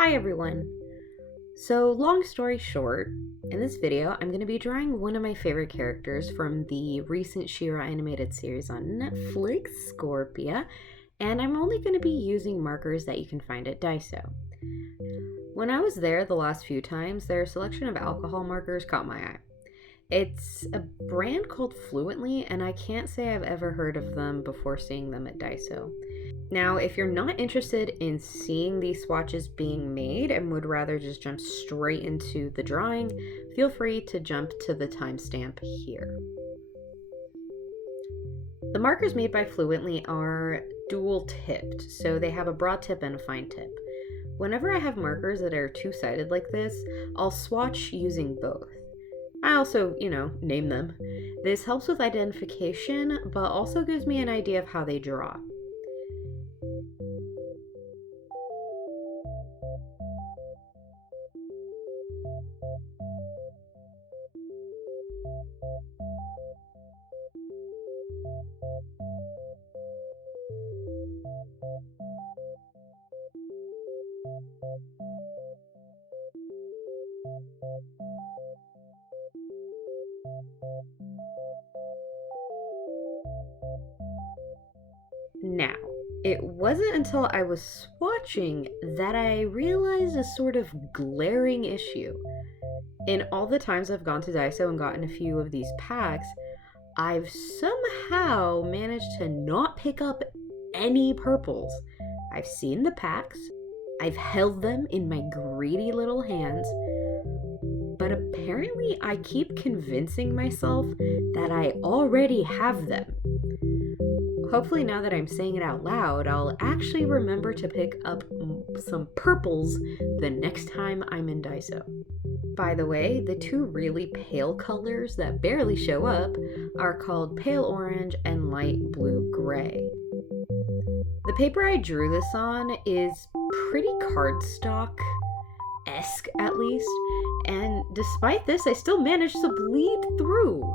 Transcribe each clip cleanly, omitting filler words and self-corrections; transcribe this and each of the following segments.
Hi everyone! So long story short, in this video I'm going to be drawing one of my favorite characters from the recent She-Ra animated series on Netflix, Scorpia, and I'm only going to be using markers that you can find at Daiso. When I was there the last few times, their selection of alcohol markers caught my eye. It's a brand called Fluently, and I can't say I've ever heard of them before seeing them at Daiso. Now, if you're not interested in seeing these swatches being made and would rather just jump straight into the drawing, feel free to jump to the timestamp here. The markers made by Fluently are dual tipped, so they have a broad tip and a fine tip. Whenever I have markers that are two-sided like this, I'll swatch using both. I also, name them. This helps with identification, but also gives me an idea of how they draw. Now, it wasn't until I was swatching that I realized a sort of glaring issue. In all the times I've gone to Daiso and gotten a few of these packs, I've somehow managed to not pick up any purples. I've seen the packs, I've held them in my greedy little hands, but apparently I keep convincing myself that I already have them. Hopefully now that I'm saying it out loud, I'll actually remember to pick up some purples the next time I'm in Daiso. By the way, the two really pale colors that barely show up are called pale orange and light blue gray. The paper I drew this on is pretty cardstock-esque at least, and despite this, I still managed to bleed through.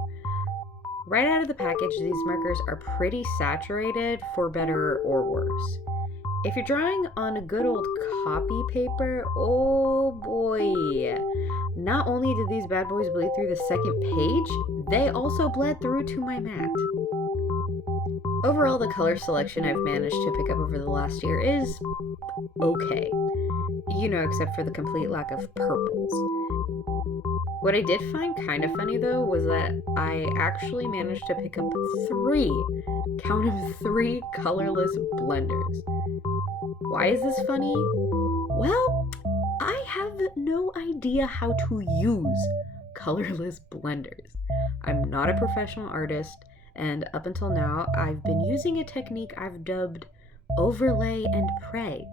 Right out of the package, these markers are pretty saturated for better or worse. If you're drawing on a good old copy paper, oh boy. Not only did these bad boys bleed through the second page, they also bled through to my mat. Overall, the color selection I've managed to pick up over the last year is okay. Except for the complete lack of purples. What I did find kind of funny though was that I actually managed to pick up three colorless blenders. Why is this funny? Well, I have no idea how to use colorless blenders. I'm not a professional artist, and up until now, I've been using a technique I've dubbed overlay and pray,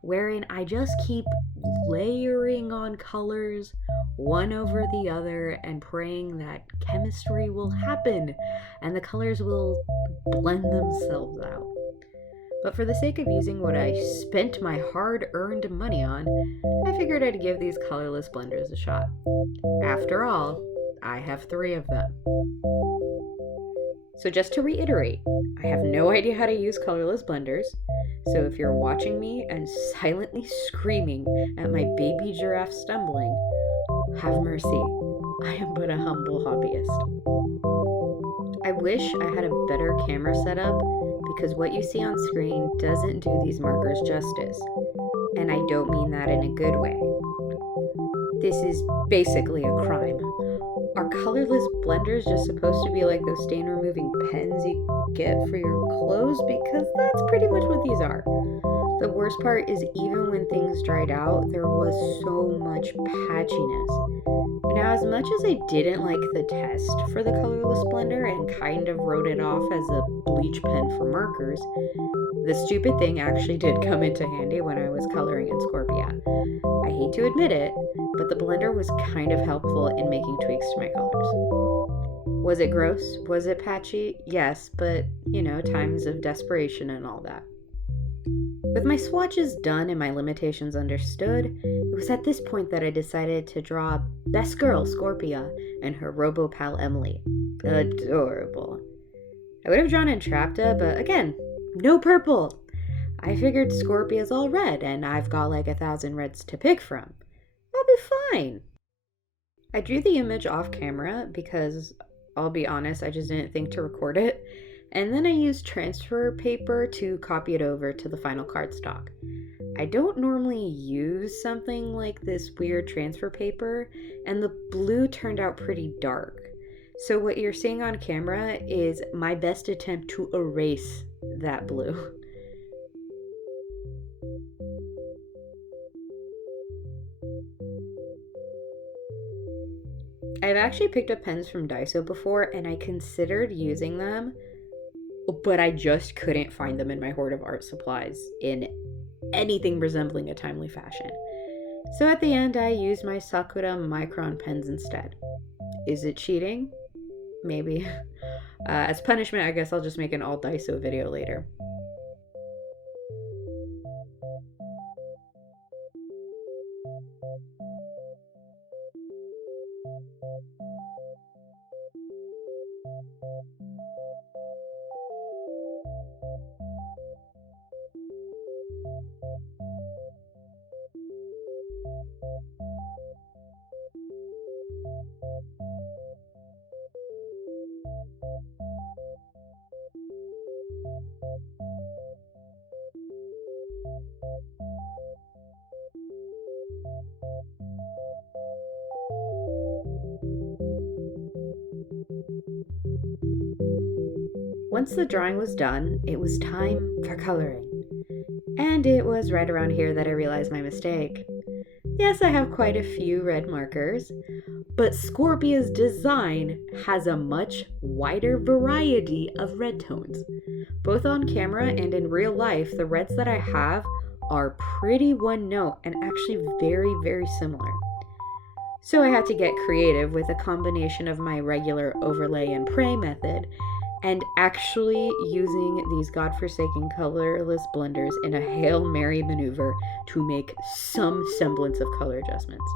wherein I just keep layering on colors one over the other and praying that chemistry will happen and the colors will blend themselves out. But for the sake of using what I spent my hard-earned money on, I figured I'd give these colorless blenders a shot. After all, I have 3 of them. So just to reiterate, I have no idea how to use colorless blenders, so if you're watching me and silently screaming at my baby giraffe stumbling, have mercy. I am but a humble hobbyist. I wish I had a better camera setup because what you see on screen doesn't do these markers justice, and I don't mean that in a good way. This is basically a crime. Are colorless blenders just supposed to be like those stain removing pens you get for your clothes? Because that's pretty much what these are. The worst part is even when things dried out, there was so much patchiness. Now, as much as I didn't like the test for the colorless blender and kind of wrote it off as a bleach pen for markers, the stupid thing actually did come into handy when I was coloring in Scorpia. I hate to admit it, but the blender was kind of helpful in making tweaks to my colors. Was it gross? Was it patchy? Yes, but, times of desperation and all that. With my swatches done and my limitations understood, it was at this point that I decided to draw Best Girl Scorpia and her robo-pal Emily. Adorable. I would have drawn Entrapta, but again, no purple. I figured Scorpia's all red and I've got like 1,000 reds to pick from. I'll be fine. I drew the image off camera because, I'll be honest, I just didn't think to record it. And then I used transfer paper to copy it over to the final cardstock. I don't normally use something like this weird transfer paper, and the blue turned out pretty dark. So what you're seeing on camera is my best attempt to erase that blue. I've actually picked up pens from Daiso before, and I considered using them, but I just couldn't find them in my hoard of art supplies in anything resembling a timely fashion. So at the end, I used my Sakura micron pens instead. Is it cheating? Maybe. As punishment, I guess I'll just make an all Daiso video later. Once the drawing was done, it was time for coloring. And it was right around here that I realized my mistake. Yes, I have quite a few red markers, but Scorpia's design has a much wider variety of red tones. Both on camera and in real life, the reds that I have are pretty one note and actually very, very similar. So I had to get creative with a combination of my regular overlay and pray method and actually using these godforsaken colorless blenders in a Hail Mary maneuver to make some semblance of color adjustments.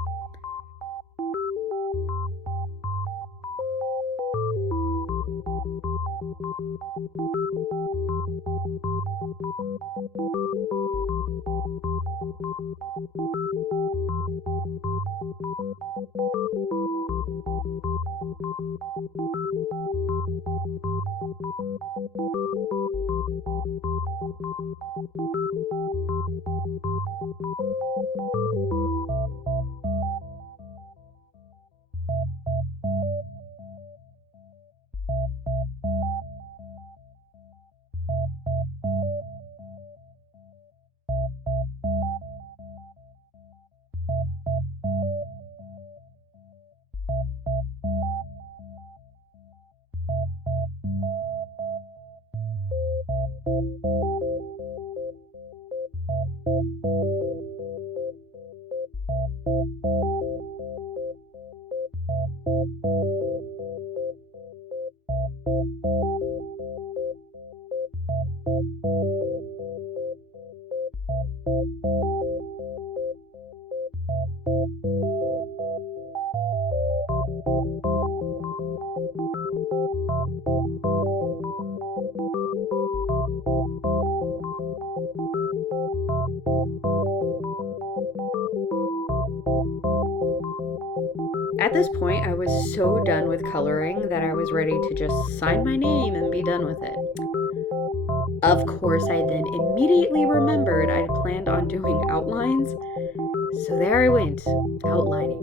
At this point, I was so done with coloring that I was ready to just sign my name and be done with it. Of course, I then immediately remembered I'd planned on doing outlines, so there I went, outlining.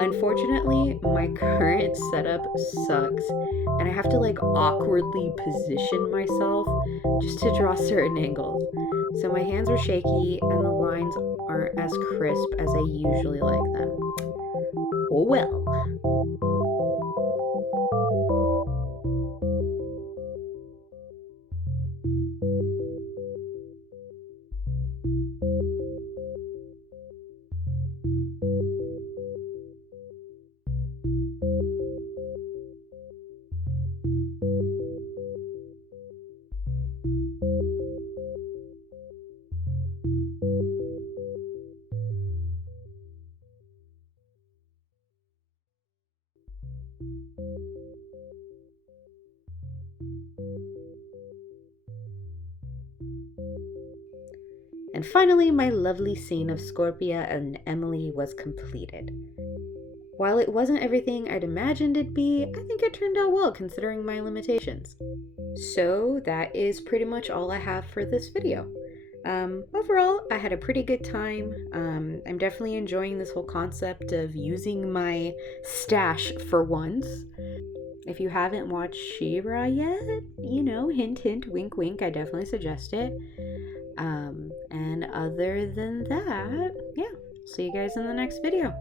Unfortunately, my current setup sucks, and I have to like awkwardly position myself just to draw certain angles. So my hands are shaky and the lines aren't as crisp as I usually like them. Oh well. And finally, my lovely scene of Scorpia and Emily was completed. While it wasn't everything I'd imagined it'd be, I think it turned out well considering my limitations. So that is pretty much all I have for this video. Overall, I had a pretty good time. I'm definitely enjoying this whole concept of using my stash for once. If you haven't watched She-Ra yet, hint, hint, wink, wink, I definitely suggest it. And other than that, yeah, see you guys in the next video.